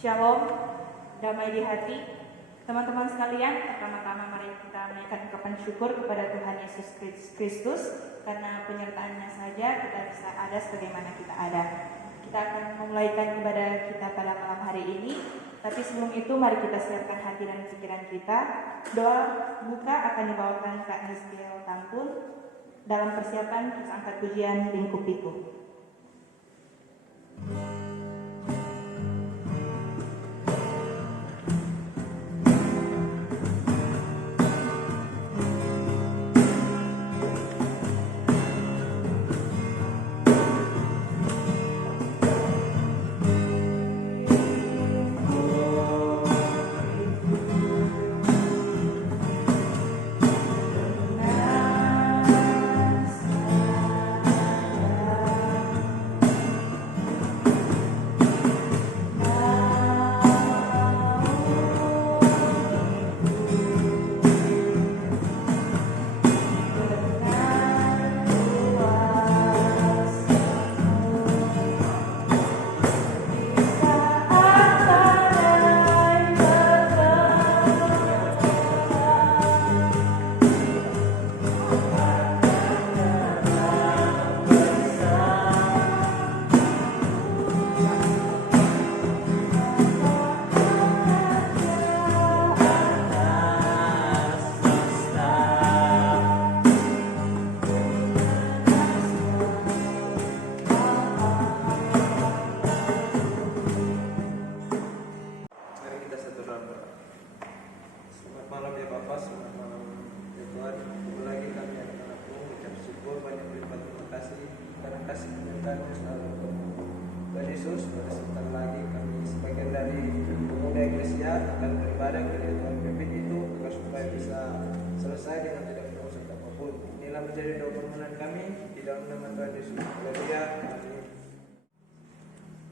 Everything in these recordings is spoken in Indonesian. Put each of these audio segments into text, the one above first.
Shalom, damai di hati. Teman-teman sekalian, pertama-tama mari kita menaikkan ungkapan syukur kepada Tuhan Yesus Kristus, karena penyertaannya saja kita bisa ada sebagaimana kita ada. Kita akan memulaikan ibadah kita pada malam hari ini, tapi sebelum itu mari kita siapkan hati dan pikiran kita. Doa buka akan dibawakan Kak Rizkiel Tampun dalam persiapan kisah angkat pujian Lingkup Piku.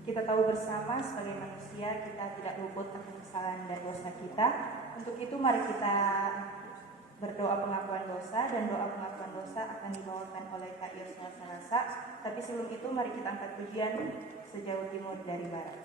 Kita tahu bersama sebagai manusia kita tidak luput akan kesalahan dan dosa kita. Untuk itu mari kita berdoa pengakuan dosa, dan doa pengakuan dosa akan dibawakan oleh Kak Yosna Salasa. Tapi sebelum itu mari kita angkat pujian sejauh timur dari barat.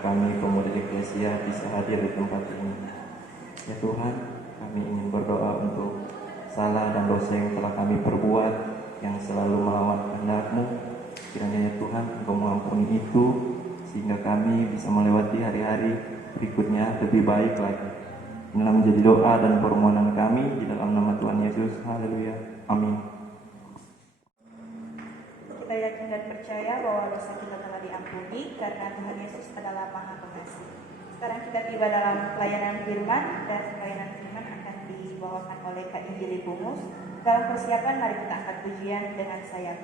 kami pemuda Eklesia bisa hadir di tempat ini. Ya Tuhan, kami ingin berdoa untuk salah dan dosa yang telah kami perbuat, yang selalu melawan kehendak-Mu. Kiranya ya Tuhan, Engkau mengampuni itu, sehingga kami bisa melewati hari-hari berikutnya lebih baik lagi. Inilah menjadi doa dan permohonan kami di dalam nama Tuhan Yesus. Haleluya. Amin. Kita yakin dan percaya bahwa dosa kita telah diampuni karena Tuhan Yesus adalah Maha Pengasih. Sekarang kita tiba dalam pelayanan firman, dan pelayanan firman akan dibawakan oleh Kak Injili Pumus. Dalam persiapan, mari kita angkat pujian dengan sayap.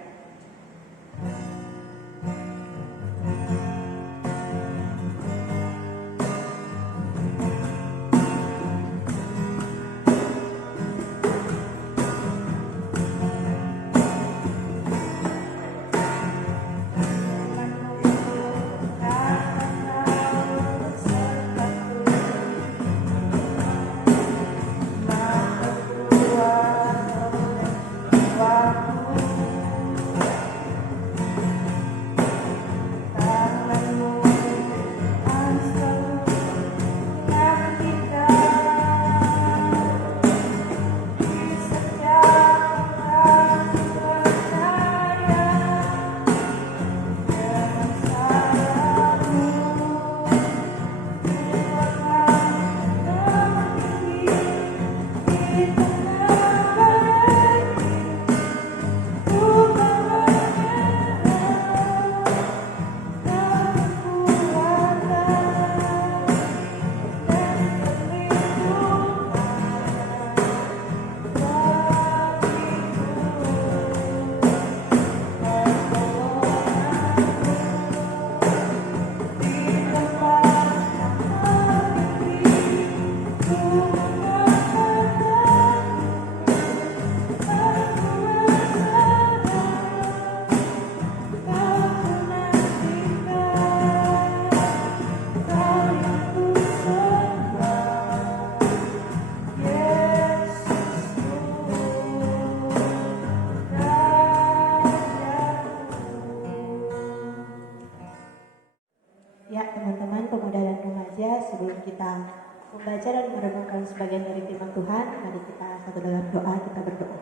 Ya teman-teman pemuda dan remaja, sebelum kita membaca dan merenungkan sebagian dari firman Tuhan, mari kita satu dalam doa, kita berdoa.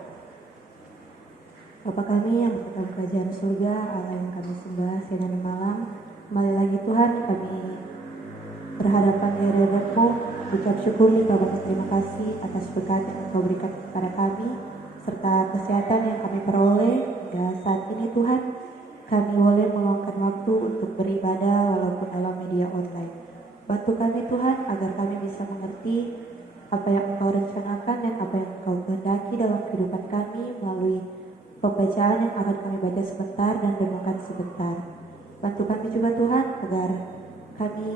Bapa kami yang berada dalam kerajaan surga, Allah yang kami sembah siang dan malam, kembali lagi Tuhan kami berhadapan di hadapan-Mu, ucap syukur, kita berterima kasih atas berkat yang Engkau berikan kepada kami, serta kesehatan yang kami peroleh. Dan saat ini Tuhan, kami boleh meluangkan waktu untuk beribadah walaupun dalam media online. Bantu kami Tuhan agar kami bisa mengerti apa yang Engkau rencanakan dan apa yang Engkau kehendaki dalam kehidupan kami melalui pembacaan yang akan kami baca sebentar dan renungkan sebentar. Bantu kami juga Tuhan agar kami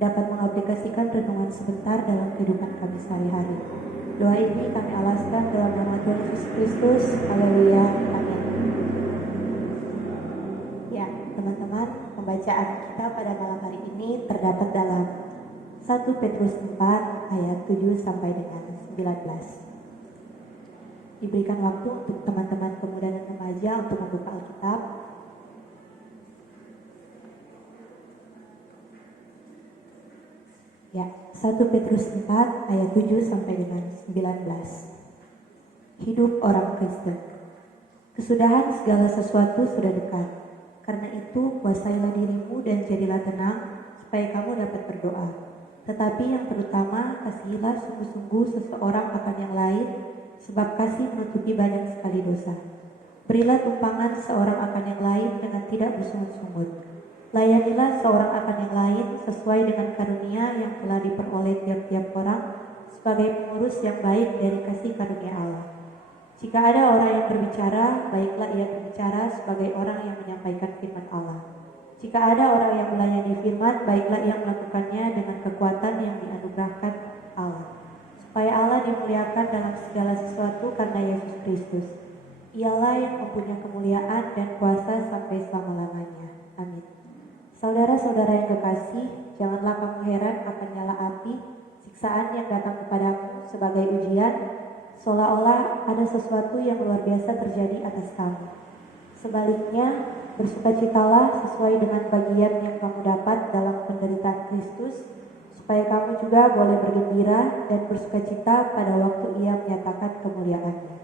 dapat mengaplikasikan renungan sebentar dalam kehidupan kami sehari-hari. Doa ini kami alaskan dalam nama Tuhan Yesus Kristus. Haleluya. Amin. Ya, teman-teman, pembacaan kita pada malam hari ini terdapat dalam 1 Petrus 4 ayat 7 sampai dengan 19. Diberikan waktu untuk teman-teman pemuda dan remaja untuk membuka Alkitab. Ya, 1 Petrus 4 ayat 7 sampai dengan 19. Hidup orang Kristen. Kesudahan segala sesuatu sudah dekat. Karena itu, kuasailah dirimu dan jadilah tenang, supaya kamu dapat berdoa. Tetapi yang terutama, kasihilah sungguh-sungguh seseorang akan yang lain, sebab kasih menutupi banyak sekali dosa. Berilah tumpangan seorang akan yang lain dengan tidak bersungut-sungut. Layanilah seorang akan yang lain sesuai dengan karunia yang telah diperoleh tiap-tiap orang, sebagai pengurus yang baik dari kasih karunia Allah. Jika ada orang yang berbicara, baiklah ia berbicara sebagai orang yang menyampaikan firman Allah. Jika ada orang yang melayani firman, baiklah ia melakukannya dengan kekuatan yang dianugerahkan Allah, supaya Allah dimuliakan dalam segala sesuatu karena Yesus Kristus. Ialah yang mempunyai kemuliaan dan kuasa sampai selama-lamanya. Amin. Saudara-saudara yang kekasih, janganlah kamu heran akan nyala api, siksaan yang datang kepadamu sebagai ujian, seolah-olah ada sesuatu yang luar biasa terjadi atas kamu. Sebaliknya, bersukacitalah sesuai dengan bagian yang kamu dapat dalam penderitaan Kristus, supaya kamu juga boleh bergembira dan bersukacita pada waktu Ia menyatakan kemuliaannya.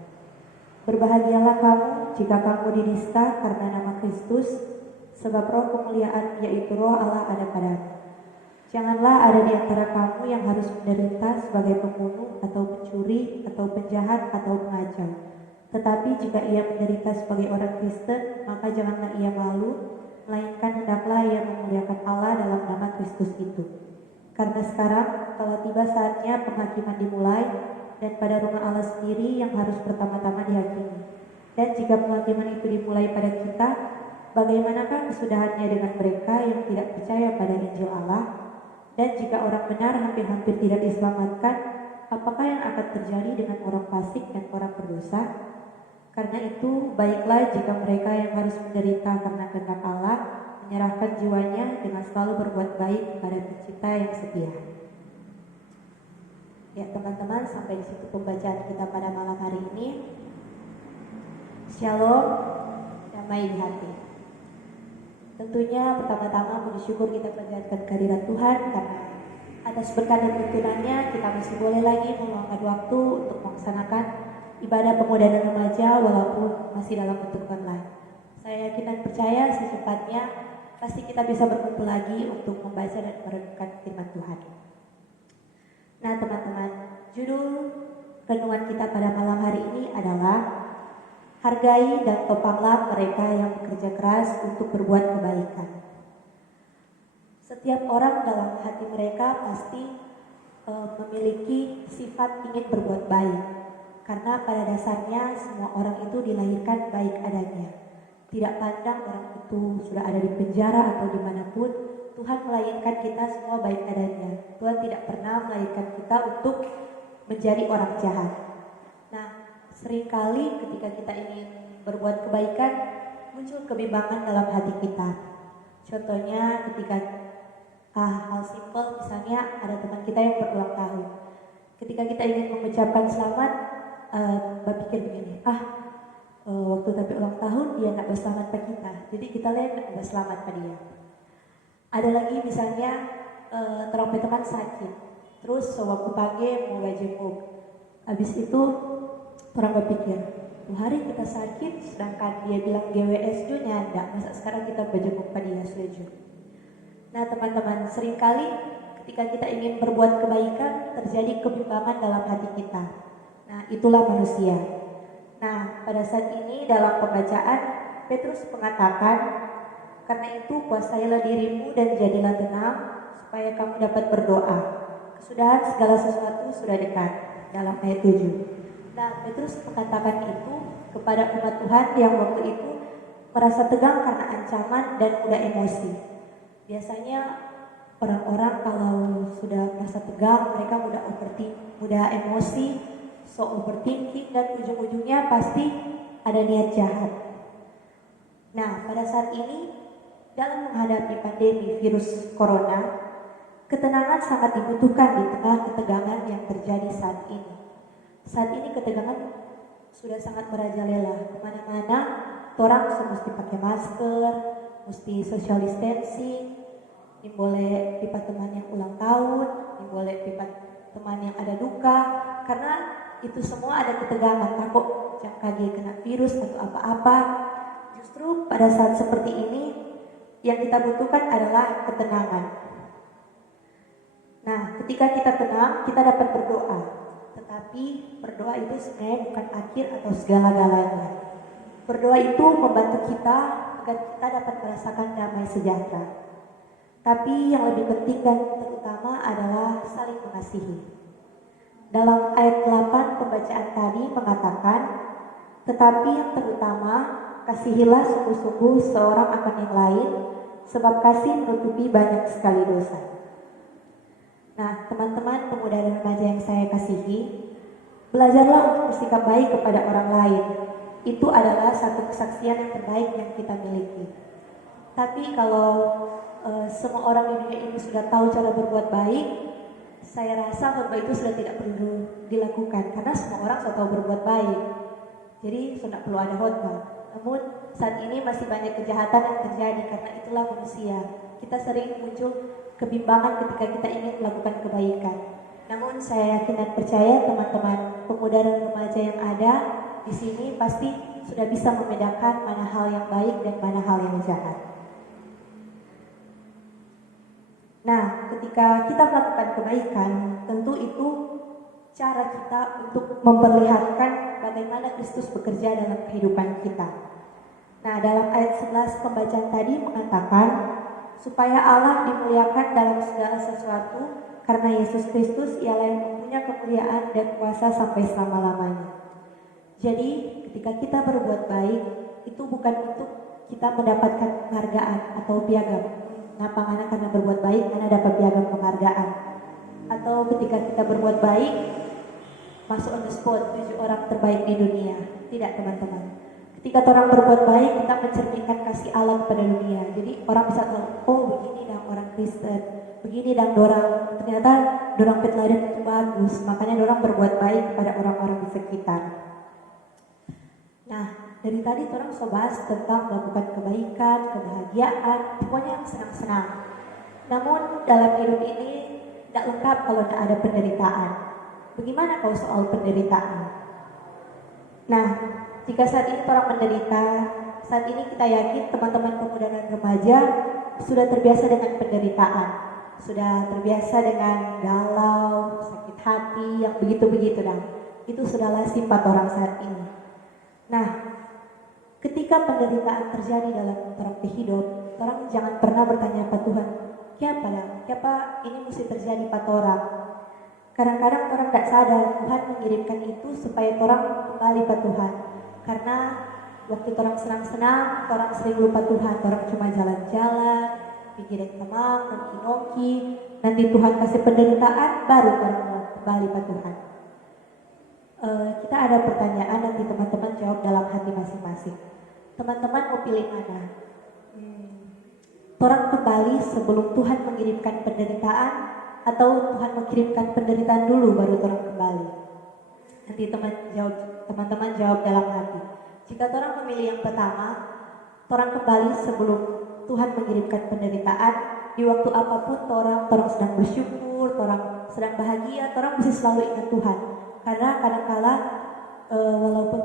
Berbahagialah kamu jika kamu dinista karena nama Kristus, sebab roh kemuliaan yaitu roh Allah ada padamu. Janganlah ada di antara kamu yang harus menderita sebagai pembunuh atau pencuri atau penjahat atau pengacau. Tetapi jika ia menderita sebagai orang Kristen, maka janganlah ia malu, melainkan hendaklah ia memuliakan Allah dalam nama Kristus itu. Karena sekarang telah tiba saatnya penghakiman dimulai, dan pada rumah Allah sendiri yang harus pertama-tama dihakimi. Dan jika penghakiman itu dimulai pada kita, bagaimanakah kesudahannya dengan mereka yang tidak percaya pada Injil Allah? Dan jika orang benar hampir-hampir tidak diselamatkan, apakah yang akan terjadi dengan orang fasik dan orang berdosa? Karena itu, baiklah jika mereka yang harus menderita karena kehendak Allah menyerahkan jiwanya dengan selalu berbuat baik kepada pencipta yang setia. Ya teman-teman, sampai di situ pembacaan kita pada malam hari ini. Shalom, damai di hati. Tentunya pertama-tama puji syukur kita panjatkan kehadirat Tuhan karena atas berkat dan tuntunannya kita masih boleh lagi meluangkan waktu untuk melaksanakan ibadah pemuda dan remaja walaupun masih dalam bentuk online. Saya yakin dan percaya secepatnya pasti kita bisa berkumpul lagi untuk membaca dan merenungkan firman Tuhan. Nah teman-teman, judul renungan kita pada malam hari ini adalah hargai dan topanglah mereka yang bekerja keras untuk berbuat kebaikan. Setiap orang dalam hati mereka pasti memiliki sifat ingin berbuat baik. Karena pada dasarnya semua orang itu dilahirkan baik adanya. Tidak pandang orang itu sudah ada di penjara atau dimanapun, Tuhan melahirkan kita semua baik adanya. Tuhan tidak pernah melahirkan kita untuk menjadi orang jahat. Nah, seringkali ketika kita ingin berbuat kebaikan, muncul kebimbangan dalam hati kita. Contohnya ketika hal simpel, misalnya ada teman kita yang berulang tahun. Ketika kita ingin mengucapkan selamat, berpikir begini, waktu tapi ulang tahun dia nggak berselamat pada kita, jadi kita lihat nggak berselamat pada dia. Ada lagi misalnya teman sakit, terus waktu pagi mau jenguk, habis itu orang berpikir, hari kita sakit, sedangkan dia bilang GWS juga nyanda, masa sekarang kita berjenguk pada dia setuju. Nah teman-teman, seringkali ketika kita ingin berbuat kebaikan terjadi kebimbangan dalam hati kita. Nah itulah manusia. Nah pada saat ini dalam pembacaan Petrus mengatakan, karena itu kuasailah dirimu dan jadilah tenang supaya kamu dapat berdoa. Kesudahan segala sesuatu sudah dekat, dalam ayat 7. Nah Petrus mengatakan itu kepada umat Tuhan yang waktu itu merasa tegang karena ancaman dan mudah emosi. Biasanya orang-orang kalau sudah merasa tegang, mereka mudah overthinking, mudah emosi, overthinking, dan ujung-ujungnya pasti ada niat jahat. Nah, pada saat ini dalam menghadapi pandemi virus corona, ketenangan sangat dibutuhkan di tengah ketegangan yang terjadi saat ini. Saat ini ketegangan sudah sangat merajalela. Kemana-mana, orang mesti pakai masker, mesti social distancing. Ini boleh pipa teman yang ulang tahun, ini boleh pipa teman yang ada duka, karena itu semua ada ketegangan, takut jangan kaget kena virus atau apa-apa. Justru pada saat seperti ini yang kita butuhkan adalah ketenangan. Nah, ketika kita tenang, kita dapat berdoa. Tetapi berdoa itu sebenarnya bukan akhir atau segala-galanya. Berdoa itu membantu kita agar kita dapat merasakan damai sejahtera. Tapi yang lebih penting dan terutama adalah saling mengasihi. Dalam ayat 8 pembacaan tadi mengatakan, tetapi yang terutama, kasihilah sungguh-sungguh seorang akan yang lain, sebab kasih menutupi banyak sekali dosa. Nah, teman-teman pemuda dan remaja yang saya kasihi, belajarlah untuk bersikap baik kepada orang lain. Itu adalah satu kesaksian yang terbaik yang kita miliki. Tapi kalau semua orang di dunia ini sudah tahu cara berbuat baik, saya rasa khotbah itu sudah tidak perlu dilakukan karena semua orang sudah tahu berbuat baik. Jadi sudah perlu ada khotbah. Namun saat ini masih banyak kejahatan yang terjadi karena itulah manusia. Kita sering muncul kebimbangan ketika kita ingin melakukan kebaikan. Namun saya yakin dan percaya teman-teman pemuda dan remaja yang ada di sini pasti sudah bisa membedakan mana hal yang baik dan mana hal yang jahat. Nah, ketika kita melakukan kebaikan, tentu itu cara kita untuk memperlihatkan bagaimana Kristus bekerja dalam kehidupan kita. Nah, dalam ayat 11 pembacaan tadi mengatakan, supaya Allah dimuliakan dalam segala sesuatu, karena Yesus Kristus ialah yang mempunyai kemuliaan dan kuasa sampai selama-lamanya. Jadi, ketika kita berbuat baik, itu bukan untuk kita mendapatkan penghargaan atau piagam. Ngapa karena berbuat baik, karena dapat piagam penghargaan. Atau ketika kita berbuat baik, masuk on the spot 7 orang terbaik di dunia. Tidak, teman-teman. Ketika orang berbuat baik, kita mencerminkan kasih Allah kepada dunia. Jadi orang bisa tahu, oh begini dong orang Kristen, begini dong dorang, ternyata dorang peteladan itu bagus. Makanya dorang berbuat baik kepada orang-orang di sekitar. Nah, dari tadi orang so bahas tentang melakukan kebaikan, kebahagiaan, pokoknya yang senang-senang. Namun dalam hidup ini tidak lengkap kalau tidak ada penderitaan. Bagaimana kalau soal penderitaan? Nah, jika saat ini orang menderita, saat ini kita yakin teman-teman pemuda dan remaja sudah terbiasa dengan penderitaan, sudah terbiasa dengan galau, sakit hati, yang begitu-begitu dan itu sudahlah sifat orang saat ini. Nah, ketika penderitaan terjadi dalam orang hidup, orang jangan pernah bertanya pada Tuhan, kenapa ini mesti terjadi pada orang? Kadang-kadang orang tidak sadar Tuhan mengirimkan itu supaya orang kembali pada Tuhan. Karena waktu orang senang-senang, orang sering lupa Tuhan, orang cuma jalan-jalan, pikirin teman, nongki-nongki. Nanti Tuhan kasih penderitaan, baru orang mau kembali pada Tuhan. Kita ada pertanyaan, nanti teman-teman jawab dalam hati masing-masing. Teman-teman mau pilih mana? Orang kembali sebelum Tuhan mengirimkan penderitaan, atau Tuhan mengirimkan penderitaan dulu baru orang kembali? Nanti teman-teman jawab dalam hati. Jika orang memilih yang pertama, orang kembali sebelum Tuhan mengirimkan penderitaan, di waktu apapun orang sedang bersyukur, orang sedang bahagia, orang mesti selalu ingat Tuhan. Karena kadang-kala walaupun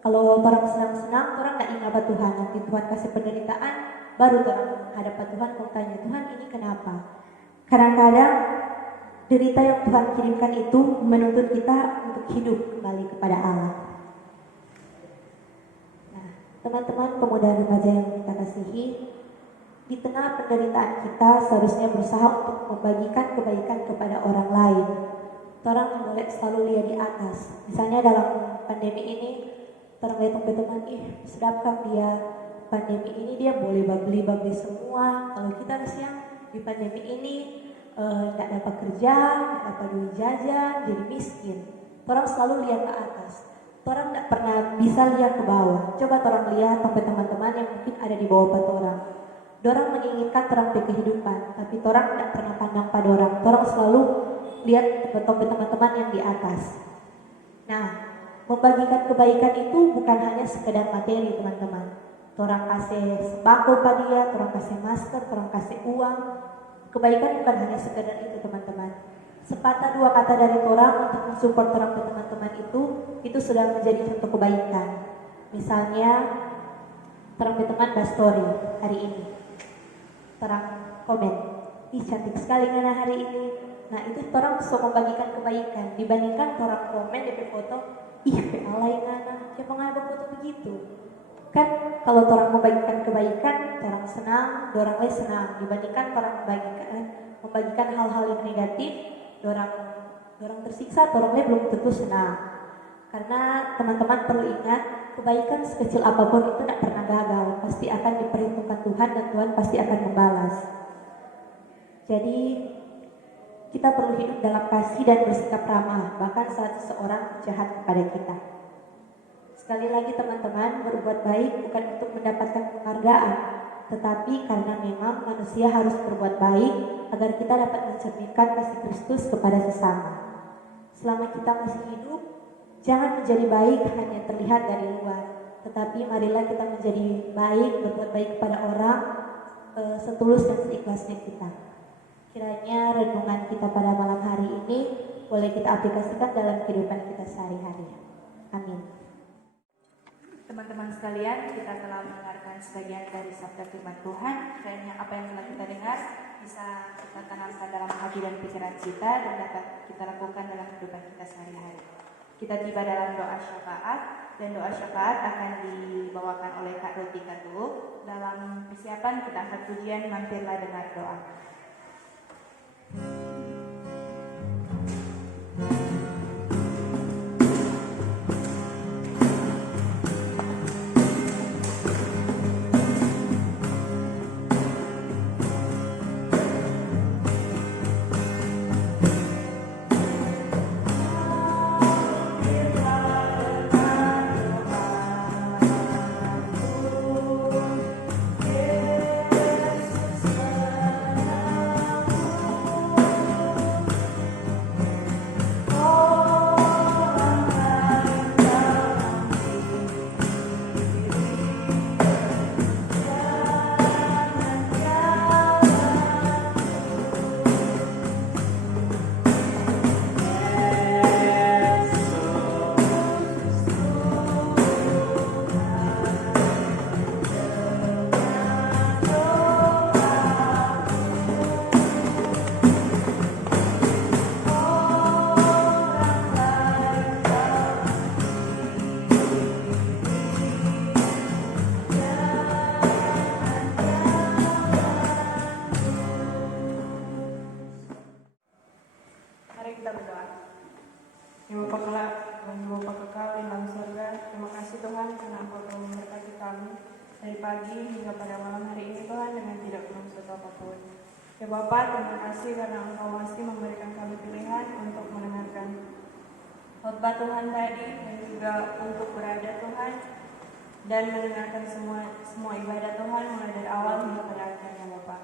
kalau orang senang-senang, orang tidak ingat pada Tuhan. Nanti Tuhan kasih penderitaan, baru orang hadapan Tuhan, kau tanya Tuhan ini kenapa? Kadang-kadang derita yang Tuhan kirimkan itu menuntut kita untuk hidup kembali kepada Allah. Nah, teman-teman pemuda remaja yang kita kasihi, di tengah penderitaan kita seharusnya berusaha untuk membagikan kebaikan kepada orang lain. Orang boleh selalu lihat di atas. Misalnya dalam pandemi ini, orang lihat teman, sedapkan dia pandemi ini dia boleh beli semua. Kalau kita siang di pandemi ini tidak dapat kerja, tidak dapat duit jajan, jadi miskin. Orang selalu lihat ke atas. Orang tidak pernah bisa lihat ke bawah. Coba orang lihat sampai teman-teman yang mungkin ada di bawah pada orang. Orang menginginkan orang di kehidupan, tapi orang tidak pernah pandang pada orang. Orang selalu lihat sampai teman-teman yang di atas. Nah, membagikan kebaikan itu bukan hanya sekedar materi, teman-teman. Orang kasih sembako pada dia, orang kasih masker, orang kasih uang. Kebaikan bukan hanya sekedar itu, teman-teman. Sepatah dua kata dari orang untuk mensupport orang ke teman-teman itu sudah menjadi contoh kebaikan. Misalnya, orang teman story hari ini, orang komen, cantik sekali Ngana hari ini. Nah itu orang bisa membagikan kebaikan dibandingkan orang komen di foto, alay Ngana, siapa nggak foto begitu? Kan kalau orang membagikan kebaikan, orang senang, orang lain senang. Dibandingkan orang membagikan hal-hal yang negatif, orang tersiksa, orang lain belum tentu senang. Karena teman-teman perlu ingat, kebaikan sekecil apapun itu tidak pernah gagal, pasti akan diperhitungkan Tuhan dan Tuhan pasti akan membalas. Jadi kita perlu hidup dalam kasih dan bersikap ramah, bahkan saat seseorang jahat kepada kita. Sekali lagi teman-teman, berbuat baik bukan untuk mendapatkan penghargaan, tetapi karena memang manusia harus berbuat baik agar kita dapat mencerminkan kasih Kristus kepada sesama. Selama kita masih hidup, jangan menjadi baik hanya terlihat dari luar, tetapi marilah kita menjadi baik, berbuat baik kepada orang, setulus dan seikhlasnya kita. Kiranya renungan kita pada malam hari ini boleh kita aplikasikan dalam kehidupan kita sehari-hari. Amin. Teman-teman sekalian, kita telah mendengarkan sebagian dari sabda firman Tuhan. Kiranya apa yang telah kita dengar bisa kita tanamkan dalam hati dan pikiran kita dan dapat kita lakukan dalam kehidupan kita sehari-hari. Kita tiba dalam doa syafaat, dan doa syafaat akan dibawakan oleh Kak Roti Katuh. Dalam persiapan kita angkat pujian, mampirlah dengar doa. Mari kita berdoa. Ya Bapa kekal di dalam surga, terima kasih Tuhan karena Engkau telah memberkati kami dari pagi hingga pada malam hari ini Tuhan dengan tidak kurang suatu apapun. Ya Bapa, terima kasih karena Engkau masih memberikan kami pilihan untuk mendengarkan khotbah Tuhan tadi dan juga untuk berada Tuhan dan mendengarkan semua ibadah Tuhan mulai dari awal hingga pada akhirnya Bapa.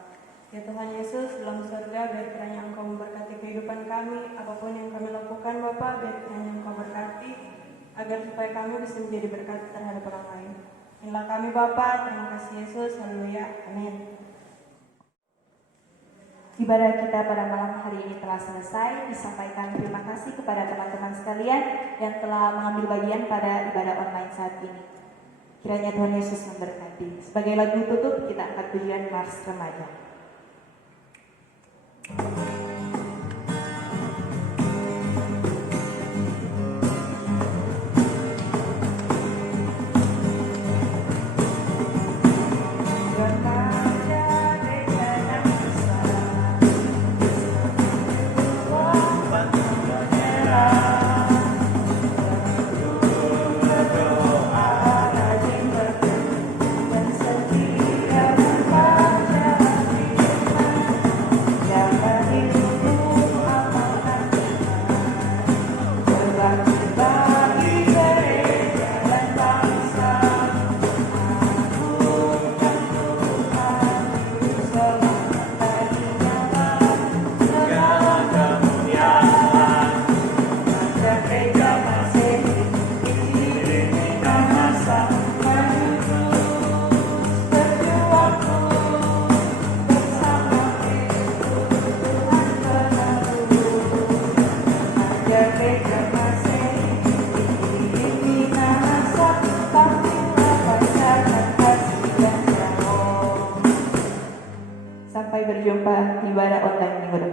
Ya Tuhan Yesus, dalam surga, biar kiranya Engkau memberkati kehidupan kami, apapun yang kami lakukan Bapa, biar kiranya Engkau berkati, agar supaya kami bisa menjadi berkat terhadap orang lain. Inilah kami Bapa, terima kasih Yesus, haleluya, amin. Ibadah kita pada malam hari ini telah selesai. Disampaikan terima kasih kepada teman-teman sekalian yang telah mengambil bagian pada ibadah online saat ini. Kiranya Tuhan Yesus memberkati. Sebagai lagu tutup, kita angkat pujian Mars Remaja. Sampai berjumpa di ibadah online minggu depan.